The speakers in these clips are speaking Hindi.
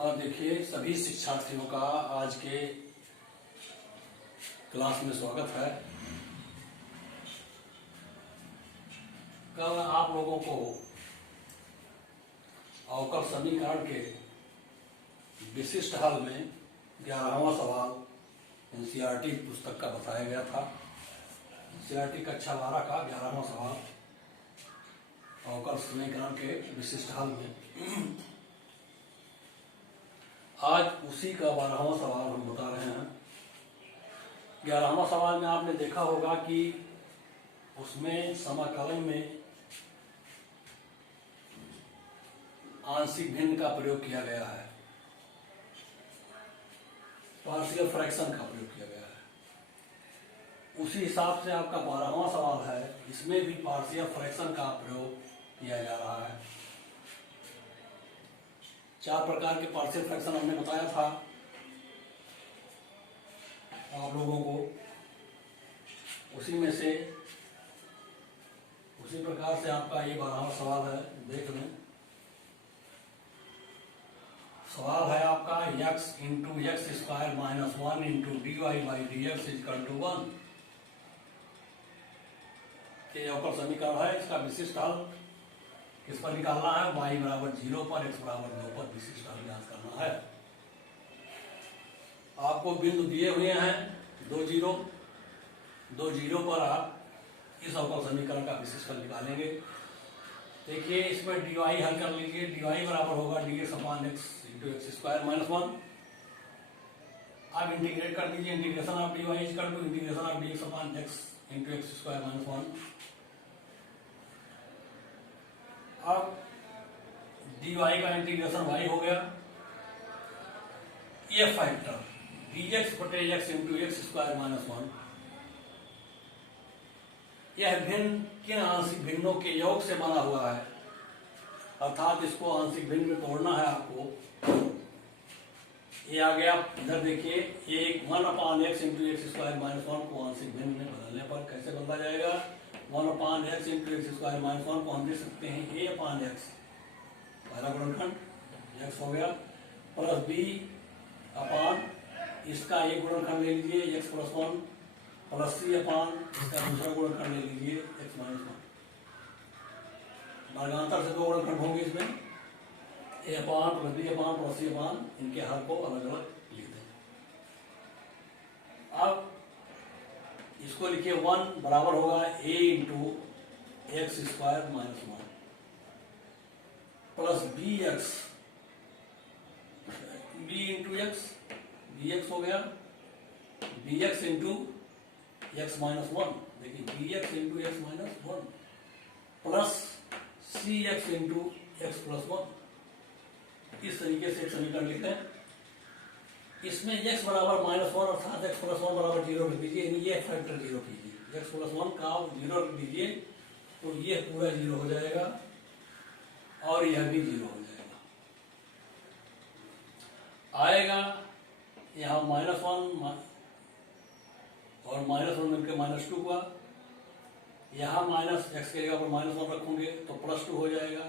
और देखिए सभी शिक्षार्थियों का आज के क्लास में स्वागत है। कल आप लोगों को अवकल समीकरण के विशिष्ट हल में 11वां सवाल एनसीईआरटी पुस्तक का बताया गया था। एनसीईआरटी कक्षा 12 का 11वां सवाल अवकल समीकरण के विशिष्ट हल में आज उसी का 12वां सवाल हम बता रहे हैं। 11वां सवाल में आपने देखा होगा कि उसमें समाकलन में आंशिक भिन्न का प्रयोग किया गया है, पार्शियल फ्रैक्शन का प्रयोग किया गया है। उसी हिसाब से आपका 12वां सवाल है, इसमें भी पार्शियल फ्रैक्शन का प्रयोग किया जा रहा है। 4 प्रकार के पार्शियल फ्रैक्शन हमने बताया था आप लोगों को। उसी में से उसी प्रकार से आपका ये 12वां सवाल है, देख लें। सवाल है आपका x into x square minus 1 into d y by d x equal to 1। ये अवकल समीकरण है, इसका विशिष्ट हल किस पर निकालना है? y बराबर 0 पर, x बराबर 2 पर विशिष्ट हल ज्ञात करना है। आपको बिंदु दिए हुए हैं दो जीरो पर आप इस अवकल समीकरण का विशिष्ट हल निकालेंगे। देखिए इसमें dy हल कर लीजिए। dy बराबर होगा dx upon x into x square minus 1। आप इंटीग्रेट कर दीजिए। Integration of dy equal to integration of dx upon x into x square minus 1। अब dy का इंटीग्रेशन y हो गया। ये फैक्टर dx बटे x into x square minus 1, यह भिन्न किन आंशिक भिन्नों के योग से बना हुआ है, अर्थात इसको आंशिक भिन्न में तोड़ना है आपको। ये आ गया इधर देखिए, एक 1 upon x into x square minus 1 को आंशिक भिन्न में बदलने पर कैसे बदला जाएगा? 1 upon x into x square minus 1 को हम दे सकते हैं a अपान एक्स, पहला गुणनखंड एक्स हो गया, प्लस b अपान इसका एक गुणनखंड ले लीजिए एक्स प्लस 1, प्लस c अपान इसका दूसरा गुणनखंड ले लीजिए एक्स माइनस 1। वर्गांतर से 2 गुणनखंड होंगे इसमें, a upon plus b upon plus c अपान, इनके हर को अलग अलग लिख दें। अब इसको लिखिए 1 बराबर होगा a into x square minus 1 plus B into x, B x हो गया, B x into x minus 1। देखिए B x into x minus 1 plus सी एक्स इंटू एक्स प्लस 1। इस तरीके से एक समीकरण लिखते हैं। इसमें x बराबर माइनस 1 अर्थात x प्लस 1 बराबर 0 लिख दीजिए, यानी ये फैक्टर 0 कीजिए। x प्लस 1 का 0 लिख दीजिए तो ये पूरा 0 हो जाएगा और यह भी 0 हो जाएगा। आएगा यहाँ माइनस 1 और माइनस 1 मिलकर माइनस 2 हुआ। यहाँ माइनस एक्स के जगह पर माइनस 1 रखोगे तो प्लस 2 हो जाएगा,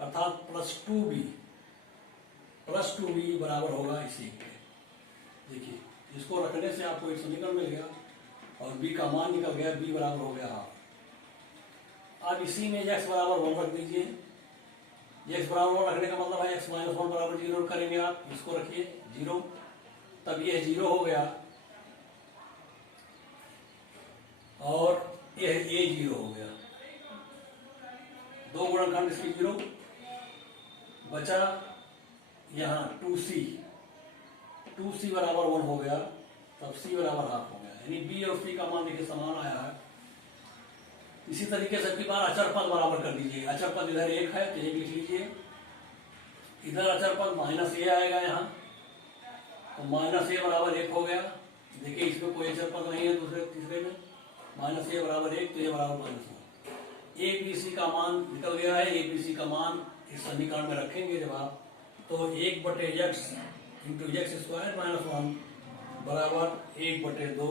अर्थात प्लस 2b बराबर होगा इसी के। देखिए इसको रखने से आपको एक समीकरण मिल गया और b का मान निकल गया, b बराबर हो गया हाफ। अब इसी में x बराबर 1 रख दीजिए। x बराबर 1 रखने का मतलब है x माइनस 1 बराबर 0 करेंगे आप, इसको रखिए 0, तब ये 0 हो गया और यह a 0 हो गया। 2 गुणनखंड इसकी 0 बचा, यहाँ 2c बराबर 1 हो गया, तब c बराबर हाफ हो गया, यानी b और c का मान देखिए समान आया है। इसी तरीके से एक बार अचर पद बराबर कर दीजिए। अचर पद इधर 1 है तो 1 लिख लीजिए, इधर अचर पद माइनस a आएगा यहाँ, तो माइनस a बराबर 1 हो गया। देखिए इसमें कोई अचर पद नहीं है तीसरे में, माइनस a बराबर 1 तो ये बराबर माइनस 1। a b c का मान निकल गया है। a b c का मान इस समीकरण में रखेंगे जब आप, तो 1 बटे x into x square minus 1 बराबर 1 बटे 2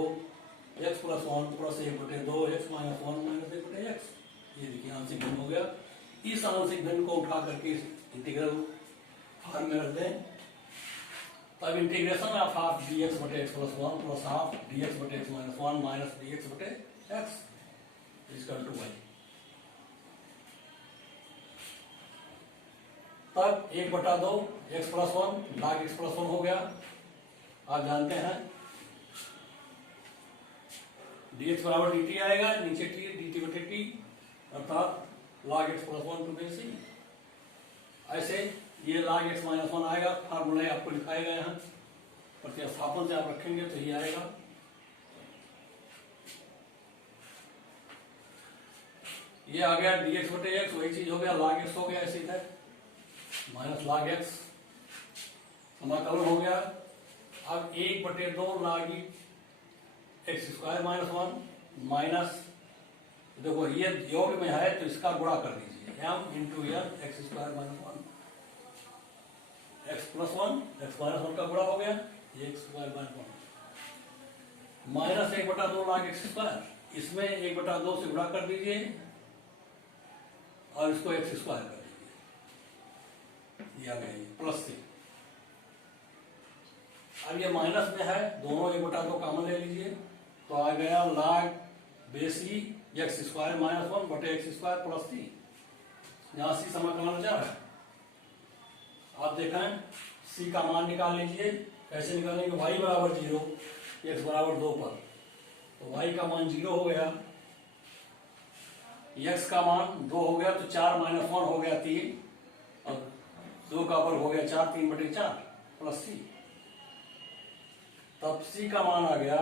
एक्स प्लस 1 प्लस 1 बटे 2 एक्स माइनस 1 माइनस 1 बटे एक्स। ये देखिए आंशिक भिन्न हो गया। इस आंशिक भिन्न को उठा करके इंटीग्रल फॉर्म में रख दें तब integration of half d x बटे x plus one plus half d x बटे x minus one minus d x बटे एक्स इजकल टू वाई। तब 1/2 x plus one log x plus one हो गया। आप जानते हैं dx बराबर dt आएगा, नीचे t dt बटे टी अर्थात log x plus one to base C. ऐसे ये log x माइनस वन आएगा, फार्मूला आपको लिखाएगा यहाँ, प्रतिस्थापन से आप रखेंगे तो ये आएगा। ये आ गया dx बटे x, वही चीज हो गया log x हो गया ऐसे इधर माइनस log x समाकलन हो गया। अब 1/2 log x square minus one minus, देखो ये योग में है तो इसका गुणा कर दीजिए m into n x square minus one, x plus one x minus one का गुणा हो गया ये x square minus one minus 1/2 log x square, इसमें 1/2 से गुणा कर दीजिए और इसको एक्स स्क्वायर कर दीजिए, ये आ गया ये प्लस से। अब ये माइनस में है, दोनों 1/2 कॉमन ले लीजिए तो आ गया log बेस ई एक्स स्क्वायर माइनस वन बटे एक्स स्क्वायर प्लस सी, यहाँ सी समाकलन चर है। आप देखें सी का मान निकाल लीजिए, कैसे निकालेंगे, y बराबर 0 एक्स बराबर 2 पर, तो y का मान 0 हो गया, x का मान 2 हो गया तो 4 माइनस 1 हो गया 3 और 2 का वर्ग हो गया 4, 3/4 प्लस सी। तब सी का मान आ गया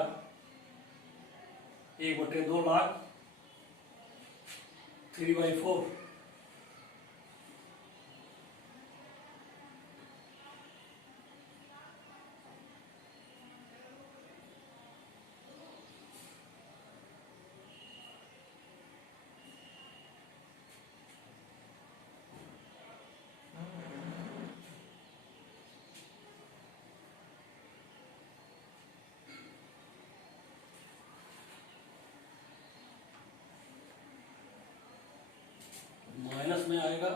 1/2 log 3/4। माइनस में आएगा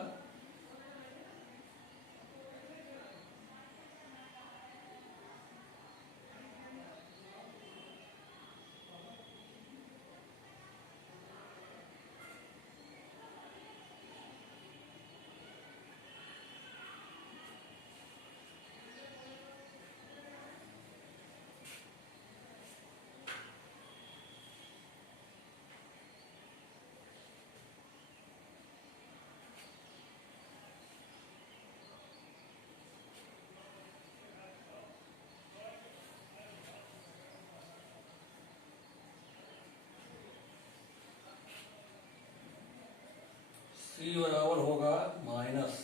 सी बराबर होगा माइनस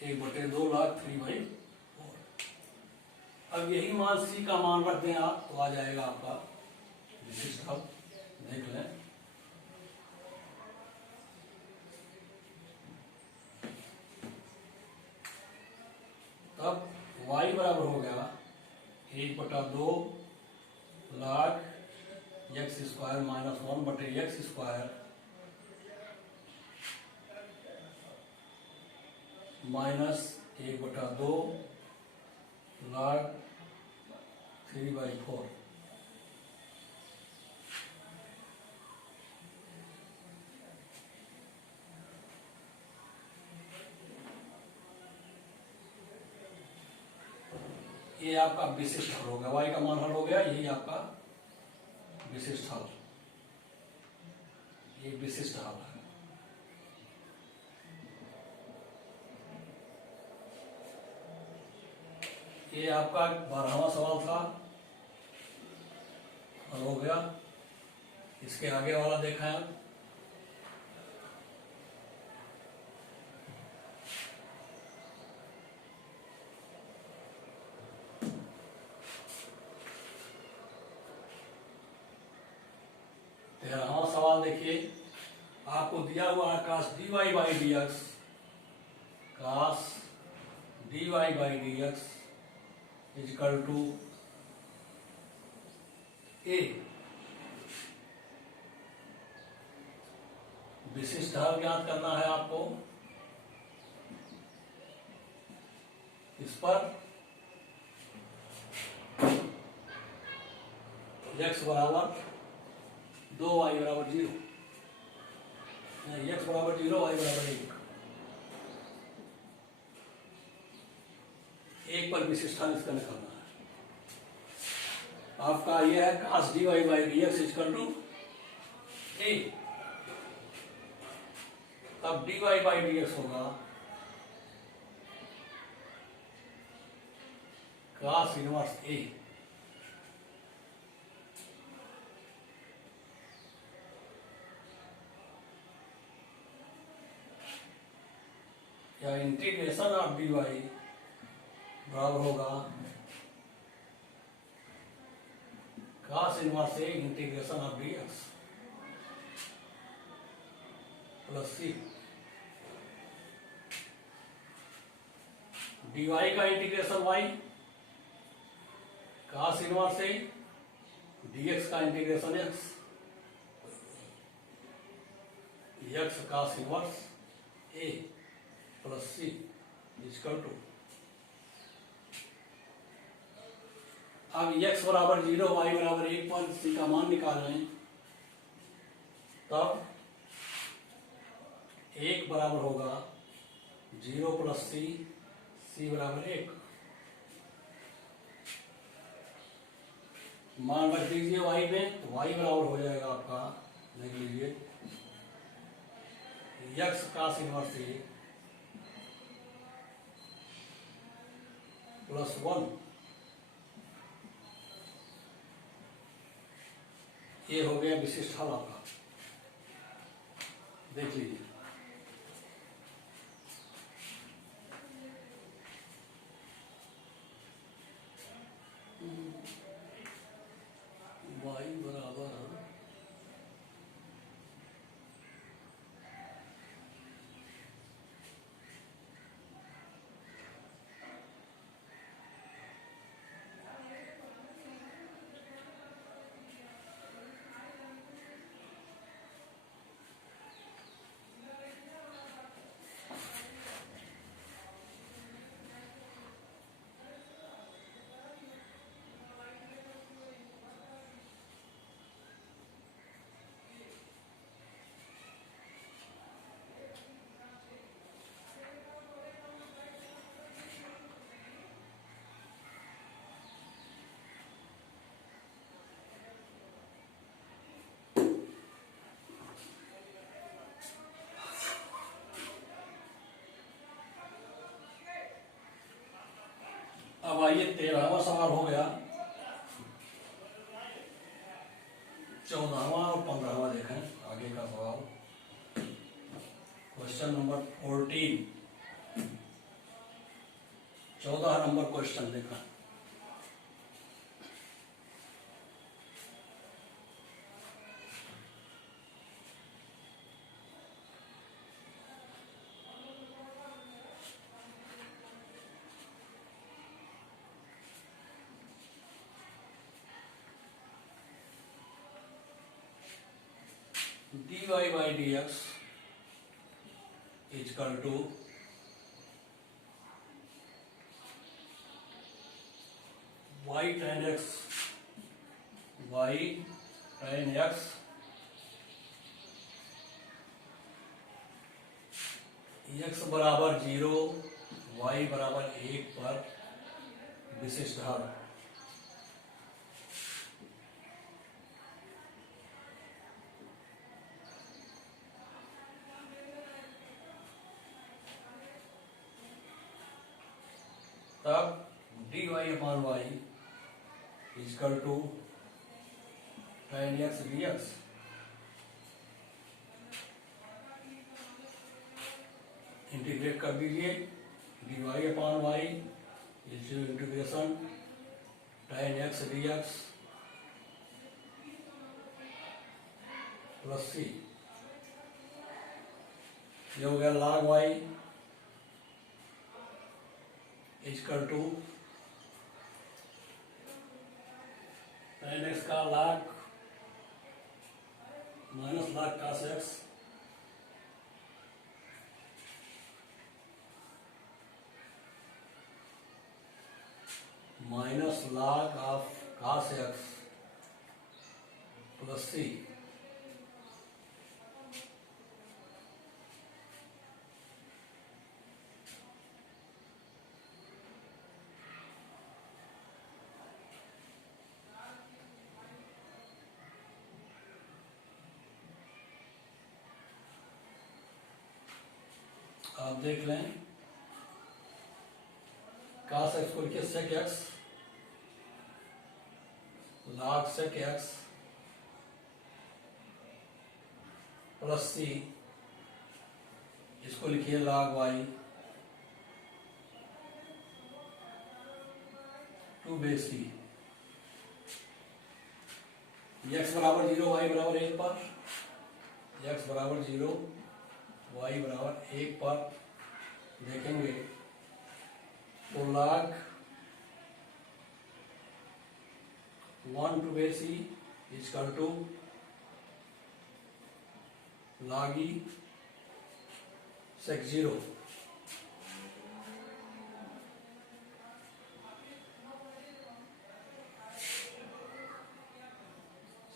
1/2 log 3/4। अब यही मान सी का मान रख दें आप तो आ जाएगा आपका विशिष्ट हल, देख लें। तब y बराबर हो गया 1/2 log एक्स स्क्वायर माइनस 1 बटे एक्स स्क्वायर माइनस 1/2 log 3/4। ये आपका विशिष्ट हल हो गया, y का मान हल हो गया, यही आपका विशिष्ट हल, ये विशिष्ट हल है। ये आपका 12वां सवाल था, हल हो गया। इसके आगे वाला देखा है, सवाल देखिए, आपको दिया हुआ है cos dy by d x, cos dy by d x equal to a. विशिष्ट हल ज्ञात करना है आपको। इस पर एक्स बराबर 2y बराबर 0, एक्स बराबर 0, y बराबर 1 पर विशिष्टान इसका निकालना है। आपका यह है cos dy by d x equal to a. अब dy बाई डी एक्स होगा cos इनवर्स ए, या इंटीग्रेशन ऑफ dy बराबर होगा cos inverse a integration of d x plus C. dy का integration y, cos inverse a, dx का integration x, x cos inverse a plus C equal to. अब x बराबर 0, y बराबर 1 पर c का मान निकाल लें, तब 1 बराबर होगा 0 प्लस सी, सी बराबर 1। मान रख दीजिए y में, तो y बराबर हो जाएगा आपका, देख लीजिए, x cos inverse a plus 1, ये हो गया विशिष्ट हल आपका, देख लीजिए। y बराबर अब आइए 13वां सवाल हो गया, 14वां और 15वां देखें आगे का सवाल। क्वेश्चन नंबर 14, 14 नंबर क्वेश्चन देखा। dy by dx is equal to y tan x, y tan x x बराबर 0, y बराबर 1 पर विशिष्ट हल। तब dy upon y equal to tan x dx, integrate कर दीजिए, dy upon y integration tan x dx plus सी, ये हो गया log y equal to tan x का log minus log cos x minus log of cos x plus C. आप देख लें, cos x को लिखिए sec x, log sec x plus C, इसको लिखिए log y to base C. x बराबर 0 y बराबर 1 पर, x बराबर 0 y बराबर 1 पर देखेंगे तो log 1 to base C equal to log e sec 0।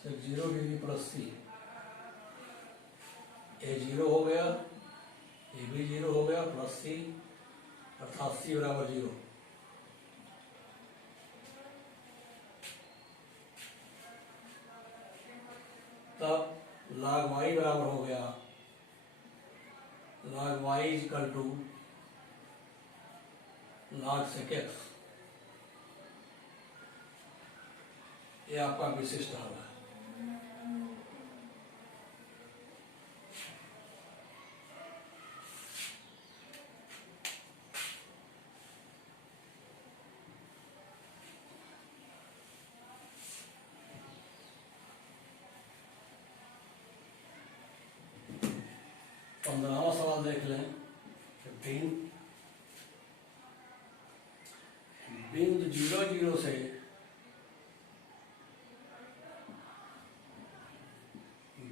sec 0 degree plus C, a 0 हो गया, ए भी 0 हो गया, प्लस सी अर्थात सी बराबर 0। तब log y बराबर हो गया log y equal to log sec x। ये आपका विशिष्ट हल है। पंद्रहवां सवाल देख लें। 15 बिंदु 0 0 से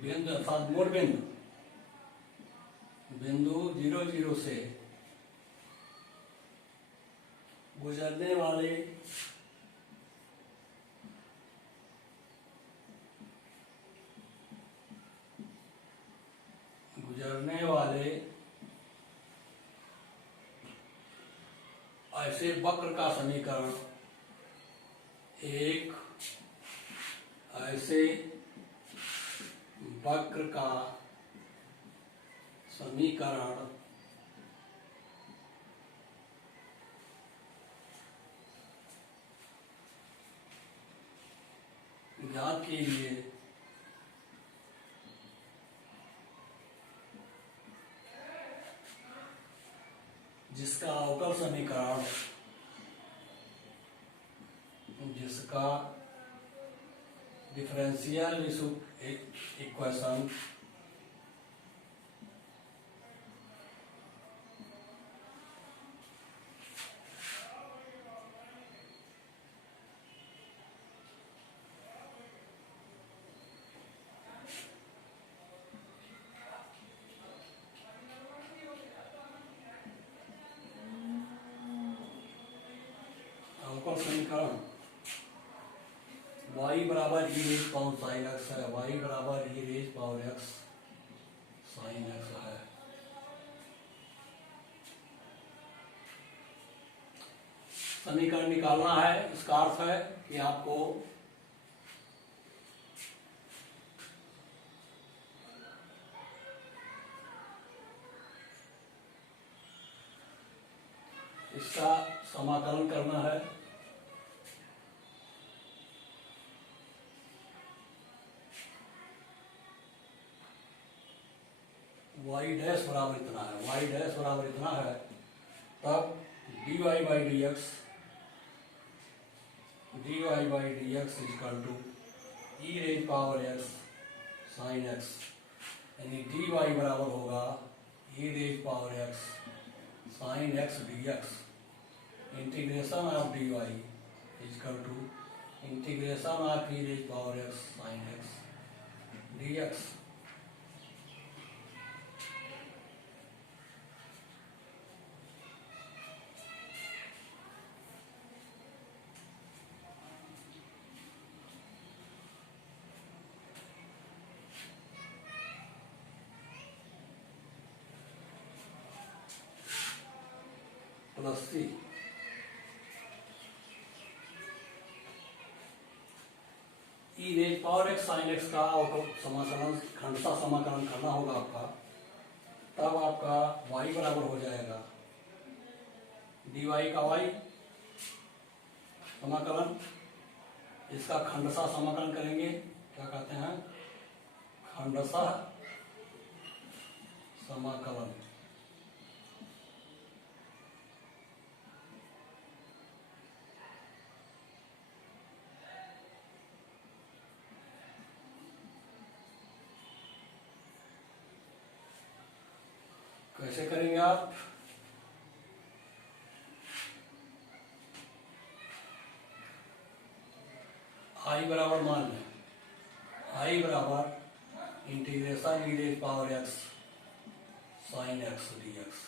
बिंदु अर्थात मूल बिंदु 0 0 से गुजरने वाले ऐसे वक्र का समीकरण, एक ऐसे वक्र का समीकरण ज्ञात कीजिए जिसका अवकल समीकरण, जिसका डिफरेंशियल इक्वेशन अवकल समीकरण y बराबर e raise power sine x है, y बराबर e raise power x sine x है। समीकरण निकालना है, इसका अर्थ है कि आपको इसका समाकलन करना है। y डैश बराबर इतना है, y डैश बराबर इतना है, तब dy by d x equal to e raise power x sine x, यानी dy बराबर होगा e raise power x sine x d x. Integration of dy equal to integration of e raise power x sine x d x. Plus C. E raise power x sine x का समाकलन खंडसा समाकलन करना होगा आपका, तब आपका y बराबर हो जाएगा dy का y समाकलन, इसका खंडसा समाकलन करेंगे, क्या कहते हैं, खंडसा समाकलन। कैसे करेंगे आप, आई बराबर मान लें, आई बराबर integration e raise power x sine x d x.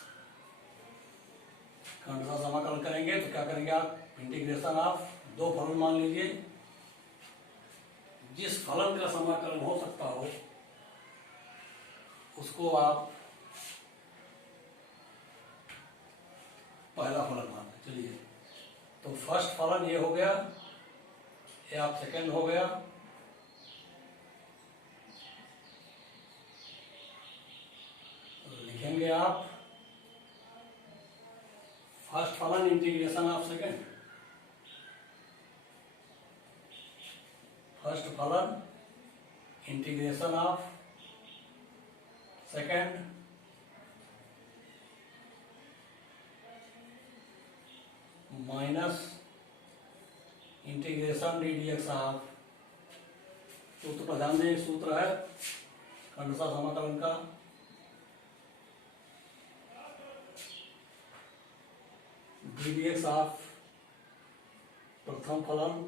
खंडसा समाकलन करेंगे तो क्या करेंगे आप, इंटीग्रेशन ऑफ दो फलन मान लीजिए, जिस फलन का समाकलन हो सकता हो उसको आप पहला फलन मान लें। चलिए, तो फर्स्ट फलन ये हो गया, ये आप सेकंड हो गया, लिखेंगे आप फर्स्ट फलन इंटीग्रेशन ऑफ सेकंड, फर्स्ट फलन integration of second minus integration d d x of, सूत्र पर ध्यान दें, सूत्र है खंडसा समाकलन का, डी डी एक्स ऑफ प्रथम फलन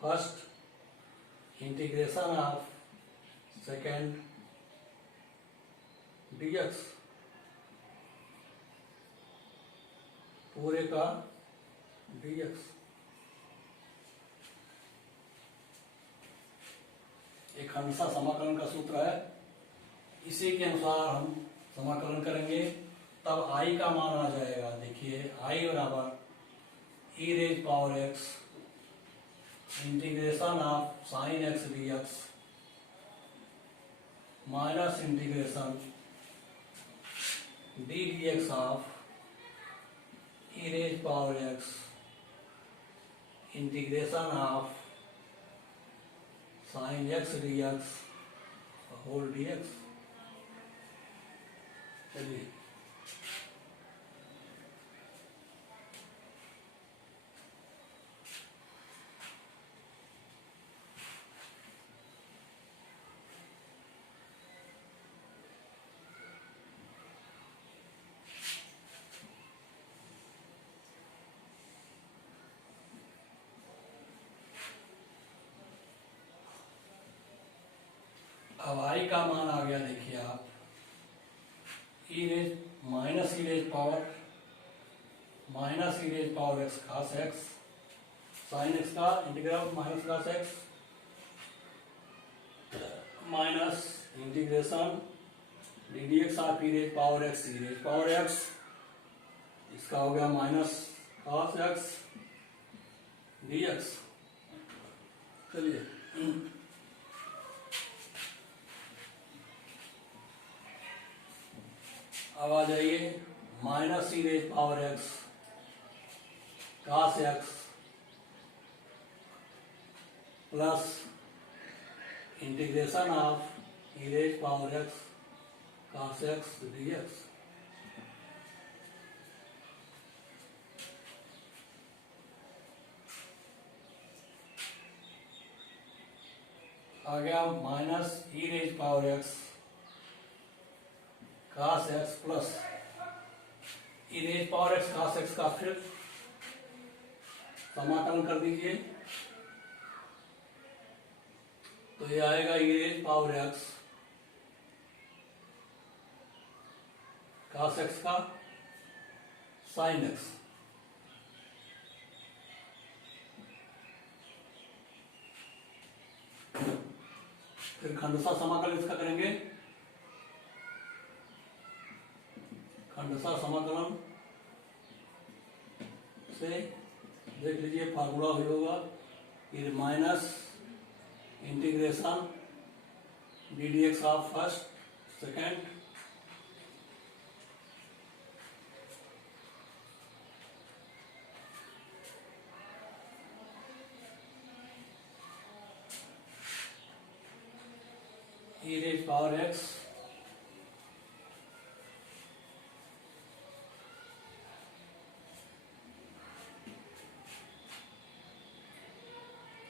first integration of second D x पूरे का डी एक्स। एक खंडसा समाकलन का सूत्र है, इसी के अनुसार हम समाकलन करेंगे, तब आई का मान आ जाएगा। देखिए, आई बराबर e raise power x integration of sine x d x minus integration d d x of e raise power x integration of sine x d x whole d x. चलिए, अब आई का मान आ गया, देखिए आप e raise minus e raise power x cos x sine x का integral minus cos x minus integration d d x of e raise power x, इसका हो गया minus cos x d x. चलिए, अब आ जाइए minus e raise power x cos x plus integration of e raise power x cos x d x. आ गया minus e raise power x cos x plus e raise power x cos x का फिर समाकलन कर दीजिए, तो ये आएगा e raise power x cos x का साइन एक्स। फिर खंडसा समाकलन इसका करेंगे, खंडसा समाकलन से देख लीजिए फार्मूला भी होगा, ये minus integration d d x of first second e raised power x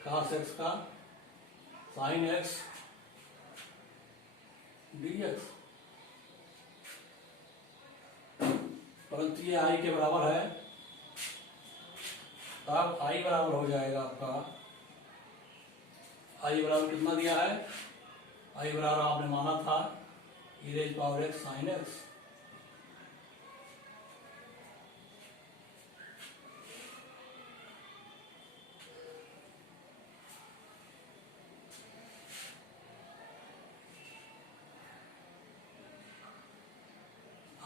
cos x का sin x dx, परंतु ये i के बराबर है, तब i बराबर हो जाएगा आपका, i बराबर कितना दिया है, i बराबर आपने माना था e raised power x sin x,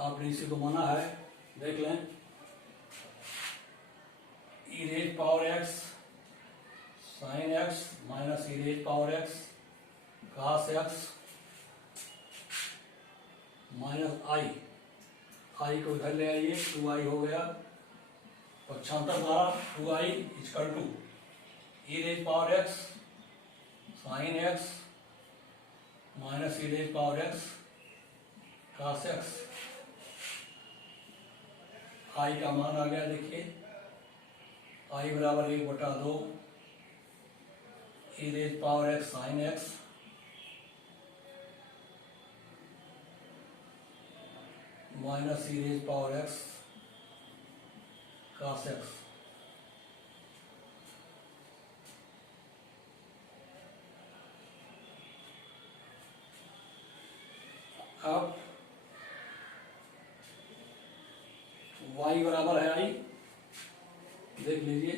आपने इसी को माना है, देख लें, e raised power x sin x minus e raised power x cos x minus i को इधर ले आइए, 2i हो गया, पक्षांतर द्वारा 2i equal to e raised power x sin x minus e raised power x cos x, i का मान आ गया, देखिए i बराबर 1/2 e raised power x sin x minus e raised power x cos x। अब y बराबर है i, देख लीजिए,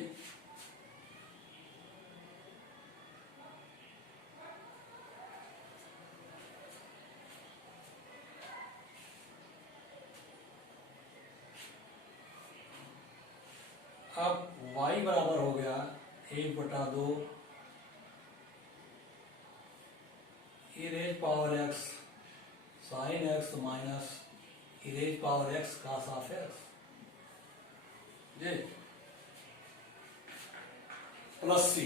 अब y बराबर हो गया 1/2 e raised power x sin x minus e raised power x cos of x, जी प्लस c,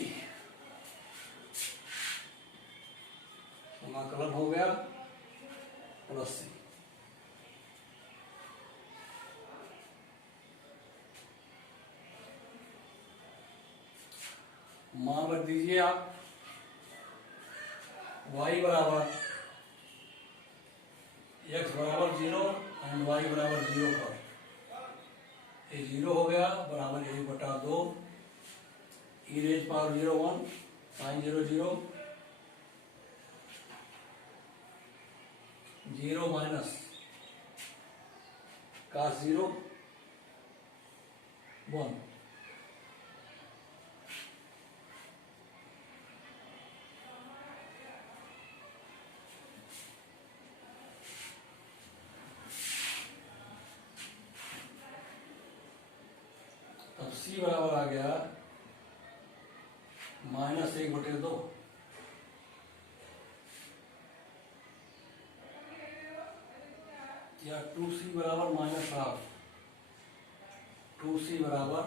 समाकलन हो गया प्लस c। मान रख दीजिए आप, y बराबर x बराबर 0 एंड y बराबर 0 पर, ये 0 हो गया, बराबर 1/2 e raised power 0 1 sin 0 0 0 minus cos 0 1, अब c बराबर आ गया माइनस 1/2 या 2c बराबर माइनस हाफ, 2c बराबर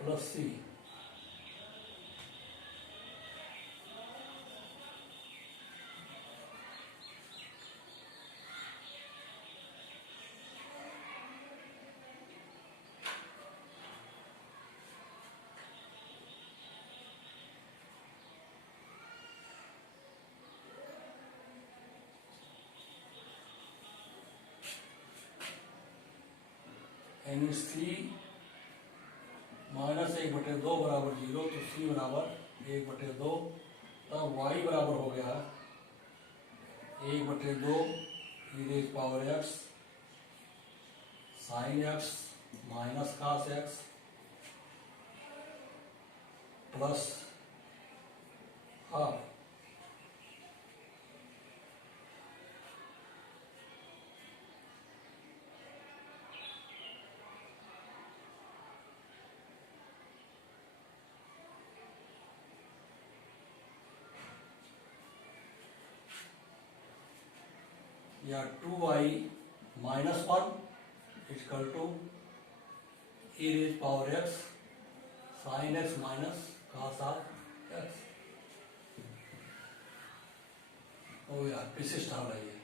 प्लस c, यानी c माइनस 1/2 बराबर 0, तो c बराबर 1/2, तब y बराबर हो गया 1/2 e raised power x sin x minus cos x plus half, या 2y minus 1 equal to e raise power x sine x minus cos x हो गया। विशिष्ट हल है ये।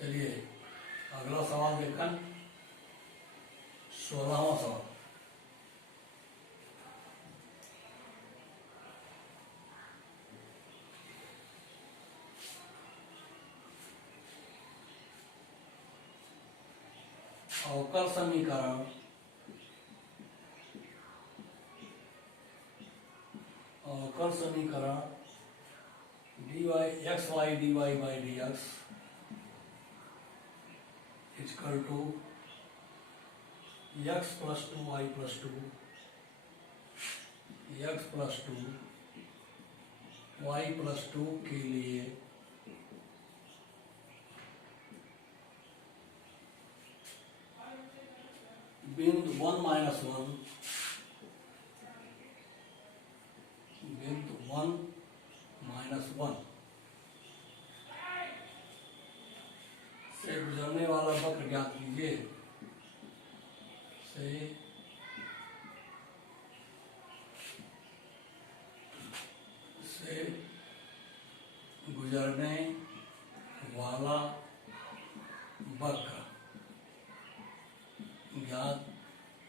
चलिए अगला सवाल देखें, 16वां सवाल। अवकल समीकरण dy x y dy by d x equal to x plus 2y plus 2 x plus 2 y plus 2 के लिए बिंदु 1 माइनस 1 बिंदु 1 माइनस 1 से गुजरने वाला वक्र ज्ञात कीजिए। से गुजरने वाला वक्र ज्ञात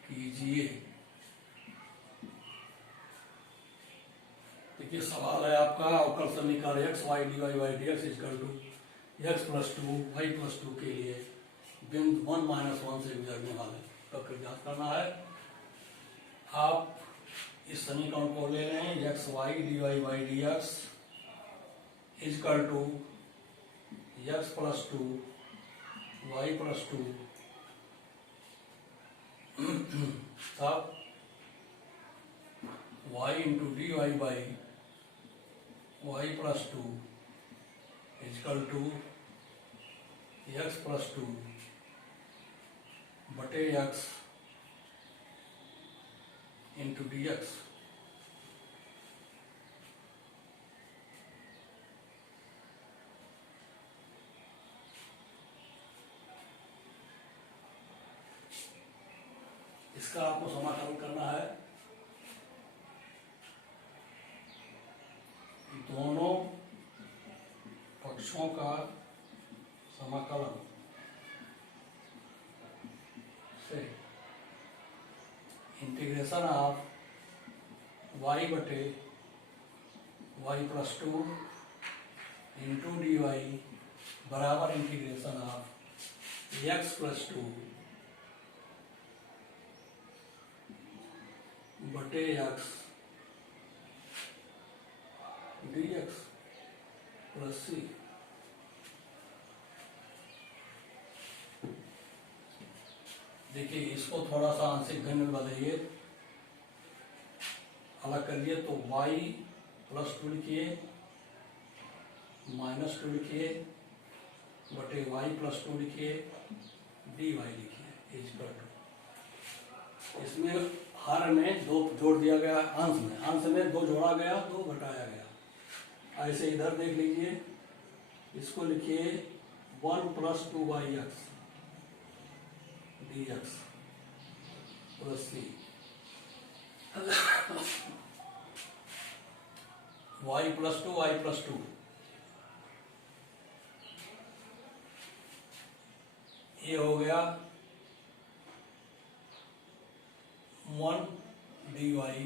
कीजिए। देखिए सवाल है आपका, अवकल समीकरण x y d y by d x equal to x plus 2 y plus 2 के लिए बिंदु 1 माइनस 1 से गुजरने वाले वक्र ज्ञात करना है। आप इस समीकरण को ले लें, x y d y by d x equal to x plus 2 y plus 2 तब y into d y by y plus 2 equal to x plus 2 बटे एक्स इंटू डी एक्स। इसका आपको समाकलन करना है दोनों पक्षों का समाकलन से इंटीग्रेशन ऑफ y बटे y plus 2 into d y बराबर इंटीग्रेशन ऑफ एक्स प्लस 2 बटे x d x plus c. देखिए इसको थोड़ा सा आंशिक भिन्न में बदलिए, अलग करिए तो y प्लस 2 लिखिए माइनस 2 लिखिए बटे y प्लस 2 लिखिए डी वाई लिखिए इक्वल टू। इसमें हर में 2 जोड़ दिया गया, अंश में 2 जोड़ा गया 2 घटाया गया। ऐसे इधर देख लीजिए, इसको लिखिए 1 plus 2 by x d x plus C y plus 2 y plus 2 ये हो गया 1 डी वाई,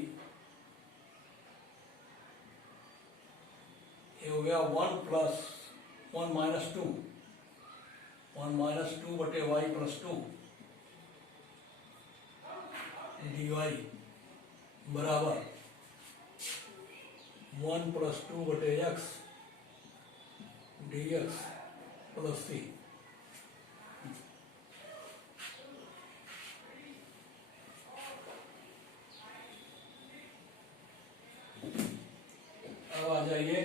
ये हो गया 1 प्लस 1 माइनस 2 1 माइनस 2 बटे वाई प्लस 2 डी वाई बराबर 1 प्लस 2 बटे x d x plus c. अब आ जाइए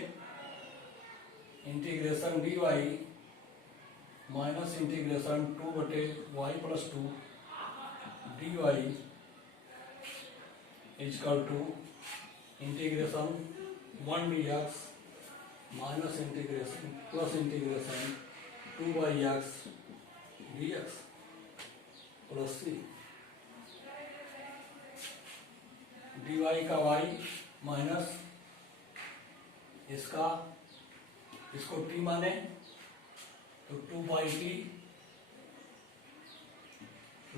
integration d y minus minus integration 2/y+2 dy equal to integration 1 dx minus integration plus integration 2/x dx plus c dy का y माइनस इसको t माने तो 2/t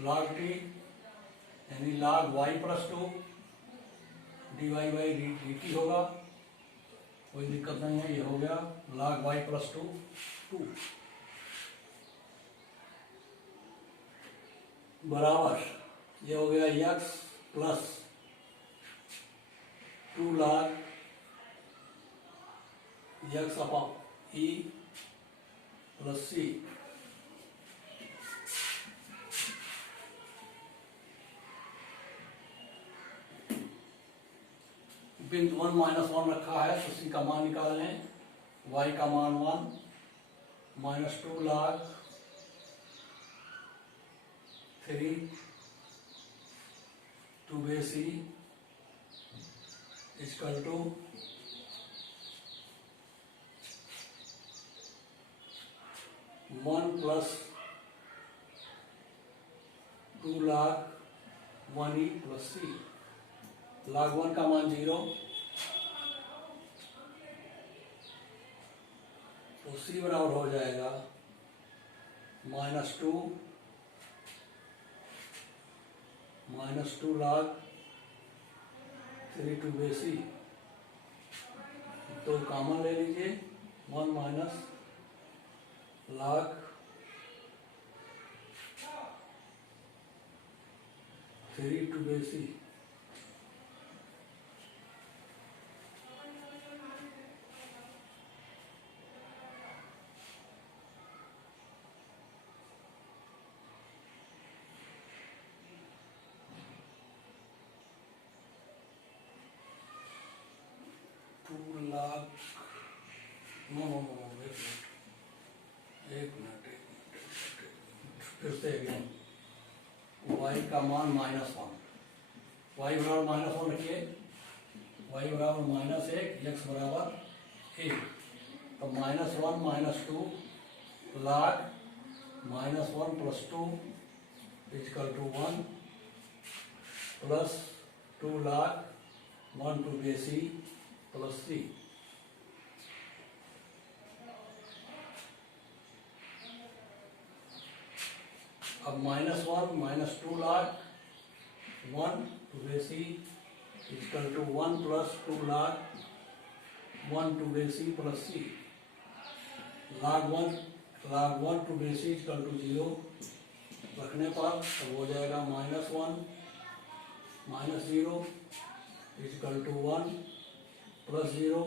log t यानी log y+2 dy/dt होगा, कोई दिक्कत नहीं है, ये हो गया log y+2 2 बराबर ये हो गया x plus 2 log x upon e plus c बिंदु 1 माइनस 1 रखा है तो c का मान निकाल लें। y का मान 1 minus 2 log 3 2 base e equal to 1 plus 2 log 1e plus c log 1 का मान 0 तो c बराबर हो जाएगा -2 log 3 2 base e तो कॉमन ले लीजिए 1 माइनस log 3 2 base e फिर से y का मान -1 y बराबर -1 रखिए, y बराबर -1 x बराबर 1 तो -1 -2 log -1 plus 2 equal to 1 plus 2 log 1 2 base e plus c अब -1 -2 log 1 2 base e equal to 1 plus 2 log 1 2 base e plus c log 1 2 base e equal to 0 रखने पर अब हो जाएगा -1 -0 equal to 1 plus 0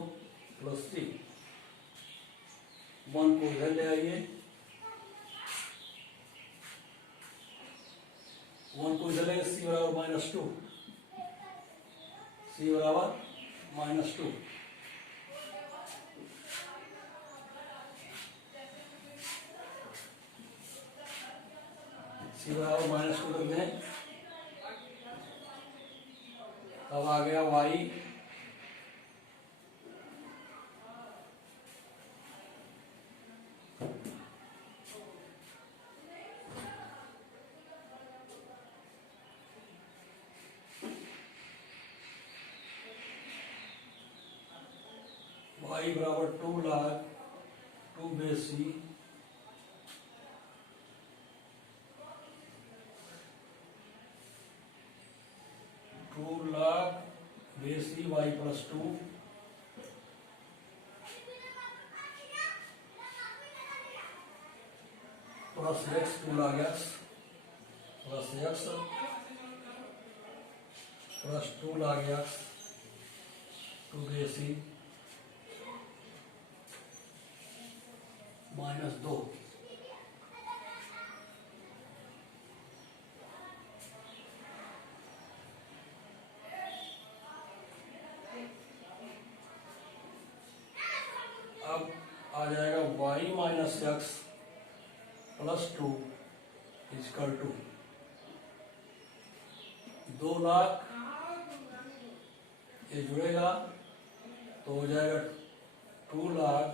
plus c 1 को इधर ले आइए, 1 को इधर ले c बराबर -2 c बराबर -2 c बराबर -2 रख दें। अब आ गया y बराबर 2 log 2 base e 2 log base e y plus 2 plus x 2 log x plus x plus 2 log x 2 base e -2 अब आ जाएगा y minus x plus 2 equal to 2 lakh, ये जुड़ेगा तो हो जाएगा 2 लाख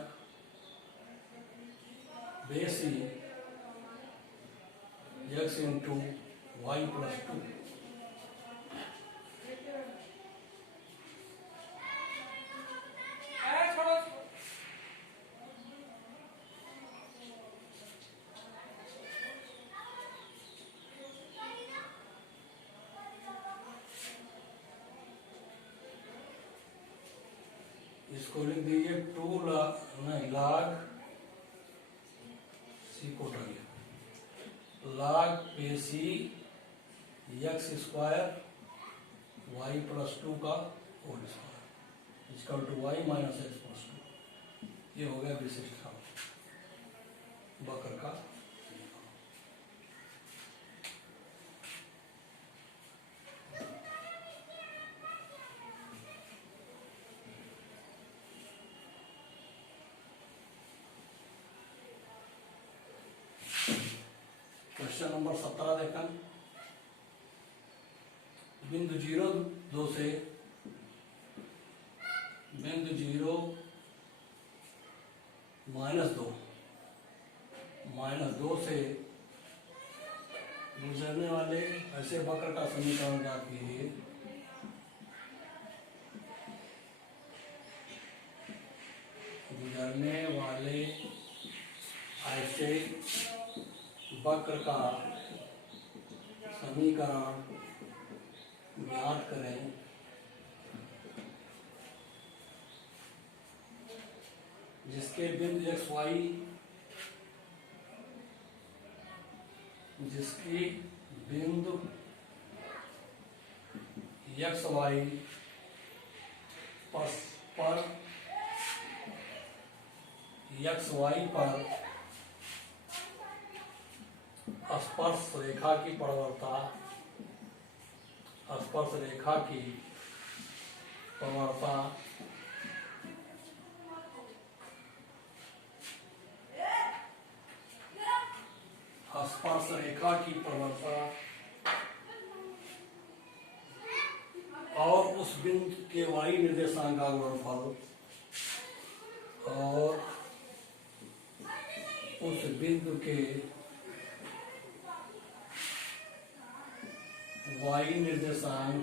बेसी x इंटू वाई प्लस 2। इसको लिख दीजिए 2 लाख, नहीं लाख, सी को उठा गया, लाख बेसी एक्स स्क्वायर वाई प्लस 2 का whole square equal to y minus x plus 2। ये हो गया विशिष्ट वक्र का। क्वेश्चन नंबर 17 देखा, बिंदु 0 से बिंदु 0 -2 से गुजरने वाले ऐसे वक्र का समीकरण ज्ञात कीजिए गुजरने वाले ऐसे वक्र का समीकरण ज्ञात करें जिसके बिंदु एक्स वाई, जिसकी बिंदु एक्स वाई पर एक्स वाई पर स्पर्श रेखा की प्रवणता, स्पर्श रेखा की प्रवणता स्पर्श रेखा की प्रवणता और उस बिंदु के वाई निर्देशांक का गुणनफल और उस बिंदु के वाई निर्देशांक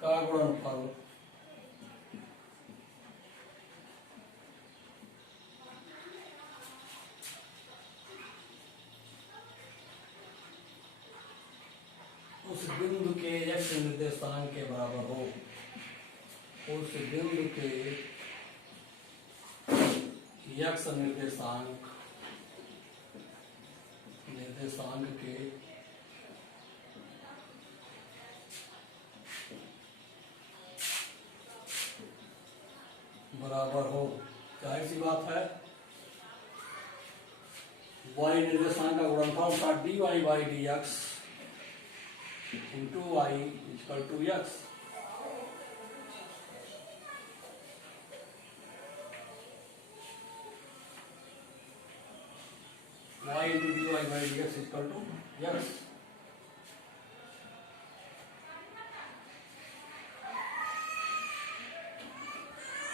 का गुणनफल उस बिंदु के एक्स निर्देशांक के बराबर हो, उस बिंदु के एक्स निर्देशांक के बराबर हो। जाहिर सी बात है, वाई निर्देशांक का गुणनफल था dy बाई dx into y equal to x. Y into dy बाई dx इक्वल टू एक्स।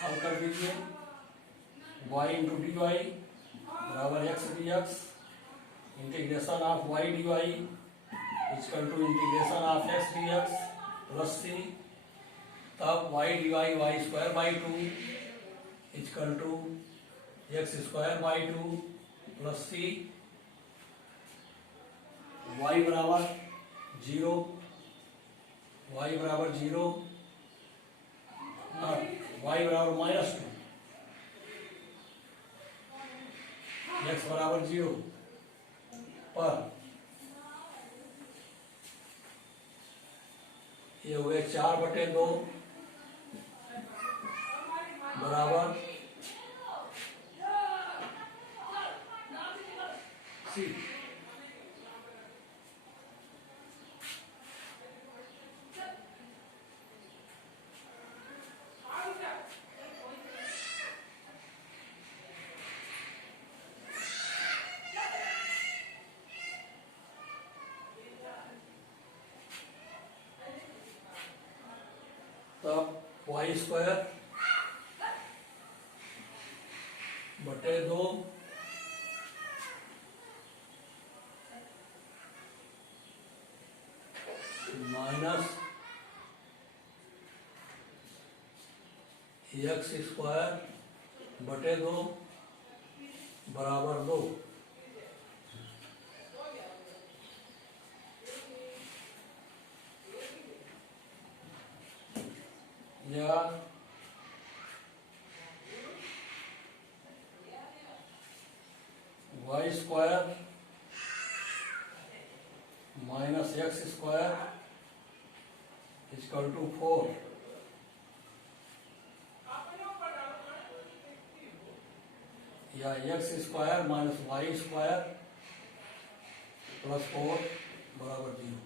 हल कर दीजिए, y इंटू dy बराबर x d x, integration of y d y equal to integration of x d x plus C, तब y d y y square by 2 equal to x square by 2 plus C, y बराबर 0, वाई बराबर 0, वाई बराबर -2, एक्स बराबर 0 पर ये हो गए 4/2 बराबर सी। तब वाई स्क्वायर बटे 2 माइनस एक्स स्क्वायर बटे 2 बराबर 2। या y square minus x square equal to 4। या x square minus y square plus 4 बराबर 0।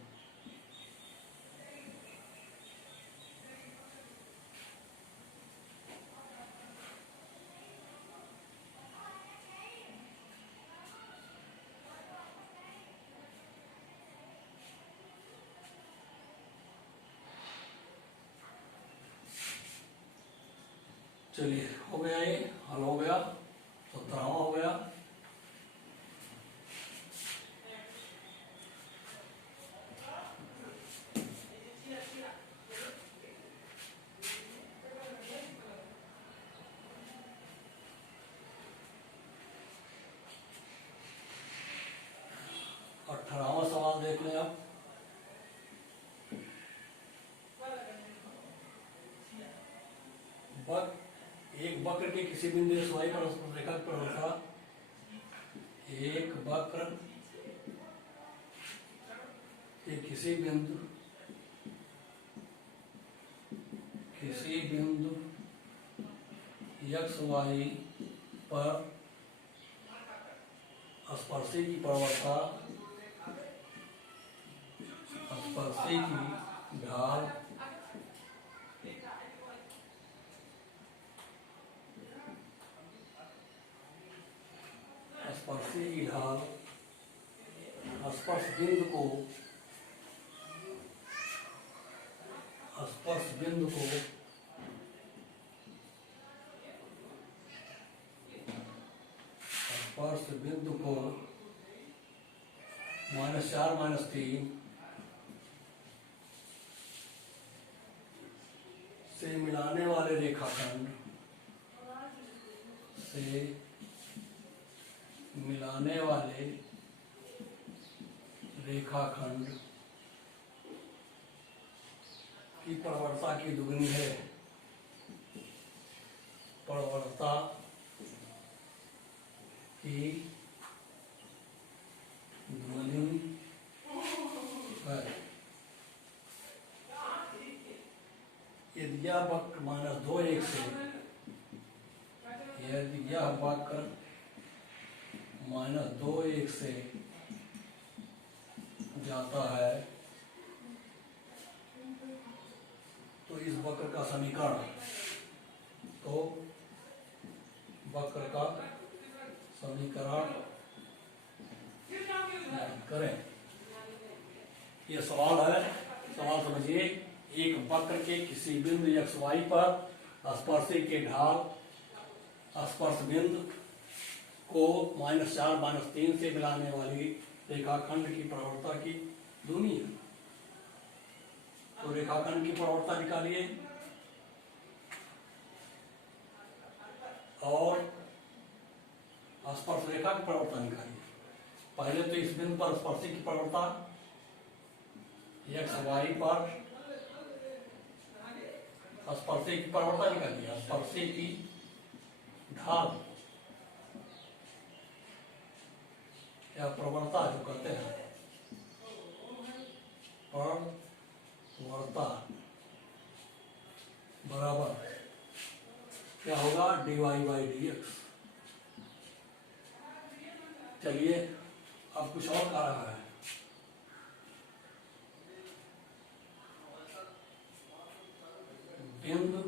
चलिए हो गया, ये हल हो गया, 17वां हो गया। अठारहवां सवाल देख लें आप। एक वक्र के किसी बिंदु XY पर रेखा की प्रवणता, एक वक्र के किसी बिंदु XY पर स्पर्शी की प्रवणता, स्पर्शी की ढाल स्पर्शी की ढाल स्पर्श बिंदु को -4 -3 से मिलाने वाले रेखाखंड की प्रवणता की दुगनी है। प्रवणता की दुगनी है। यदि यह वक्र -2 1 से, यदि यह वक्र -2 1 से जाता है तो इस वक्र का समीकरण, करें। ये सवाल है, सवाल समझिए। एक वक्र के किसी बिंदु XY पर स्पर्शी के ढाल स्पर्श बिंदु को -4 -3 से मिलाने वाली रेखाखंड की प्रवणता की दुनी है। तो रेखाखंड की प्रवणता निकालिए और स्पर्श रेखा की प्रवणता निकालिए। पहले तो इस बिंदु पर स्पर्शी की प्रवणता XY पर स्पर्शी की प्रवणता निकालिए। स्पर्शी की ढाल या प्रवणता जो कहते हैं, प्रवणता बराबर क्या होगा, dy/dx। चलिए अब कुछ और आ रहा है। बिंदु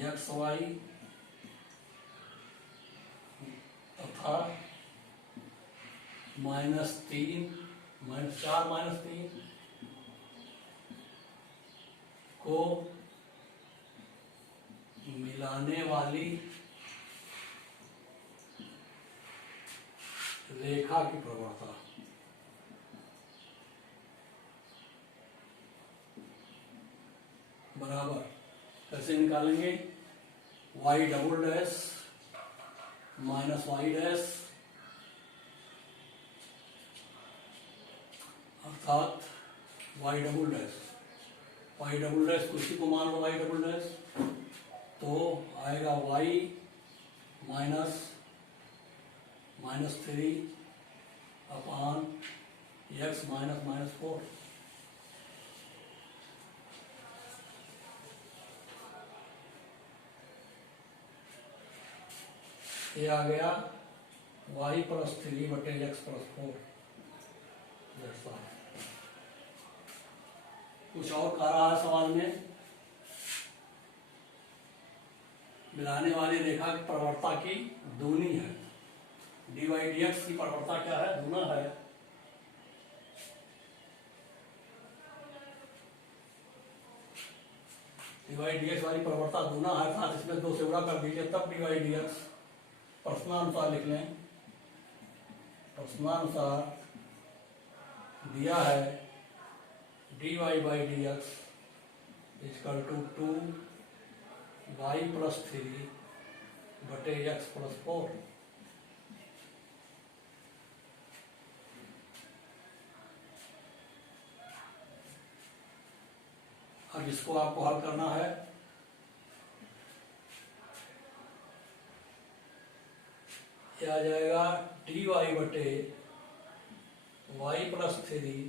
XY तथा -4 -3 को मिलाने वाली रेखा की प्रवणता बराबर कैसे निकालेंगे, y double dash minus y dash अर्थात वाई डबल डैश को इसी को मान लो वाई डबल डैश, तो आएगा वाई माइनस -3 अपान एक्स माइनस 4। ये आ गया y प्लस 3 बटे एक्स प्लस 4। कुछ और कह रहा है सवाल में, मिलाने वाली रेखा की प्रवणता की दूनी है। dy dx की प्रवणता क्या है, दूना है। dy dx वाली प्रवणता दूना है, अर्थात इसमें 2 से गुणा कर दीजिए तब dy dx प्रश्नानुसार लिख लें। प्रश्नानुसार दिया है dy by d x equal to 2y plus 3 बटे एक्स प्लस 4। अब इसको आपको हल करना है। क्या आ जाएगा, dy बटे y plus 3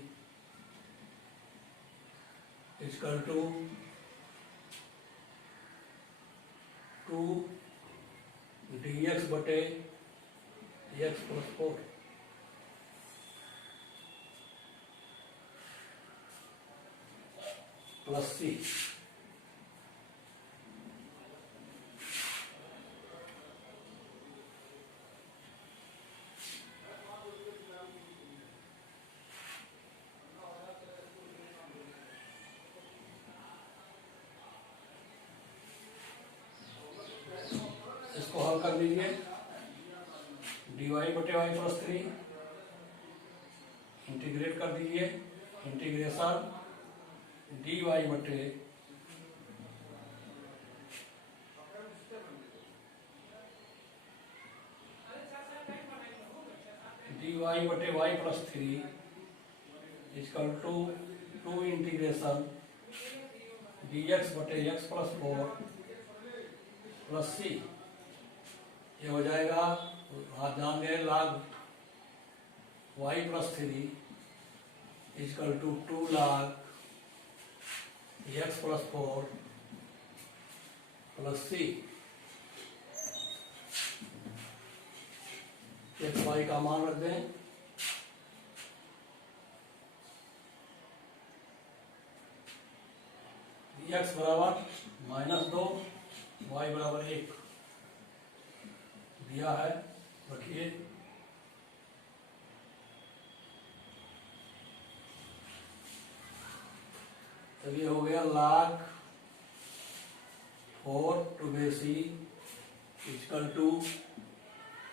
equal to 2 dx बटे x प्लस 4। Plus C. इसको हल कर लीजिए, dy बटे y प्लस 3 इंटीग्रेट कर दीजिए, इंटीग्रेशन dy बटे y plus 3 equal to 2 integration dx बटे x प्लस 4 प्लस सी। ये हो जाएगा, हाथ ध्यान दें, log y plus 3 equal to 2 log x plus 4 plus C. X y का मान रख दें, एक्स बराबर -2 वाई बराबर 1 दिया है, रखिए। तो ये हो गया log 4 to base e equal to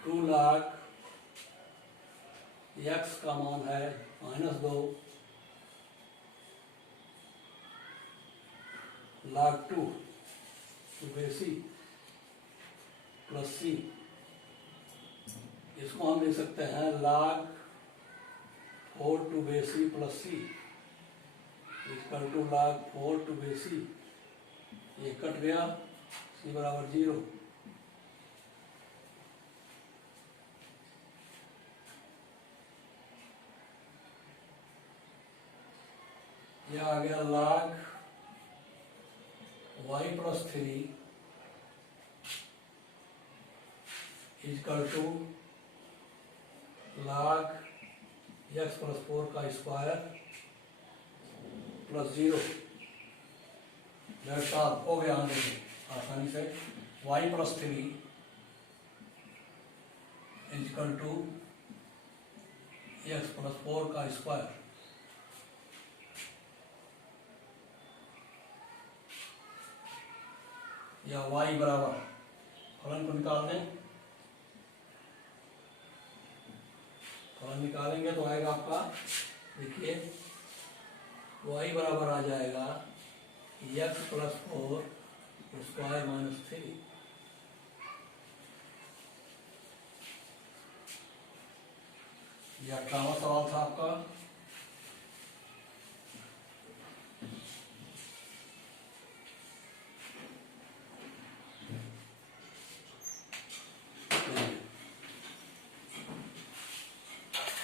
2 log x का मान है -2 log 2 to base e plus C. इसको हम लिख सकते हैं log 4 to base e plus C equal to log 4 to base e. ये कट गया, सी बराबर 0। यह आ गया log y plus 3 equal to log x plus 4 का स्क्वायर प्लस 0। हो गया आने में आसानी से, y plus 3 equal to x plus 4 का स्क्वायर। या y बराबर, फलन को निकाल दें, फलन निकालेंगे तो आएगा आपका, देखिए y बराबर आ जाएगा x + 4 स्क्वायर -3। यह 18वां सवाल था आपका।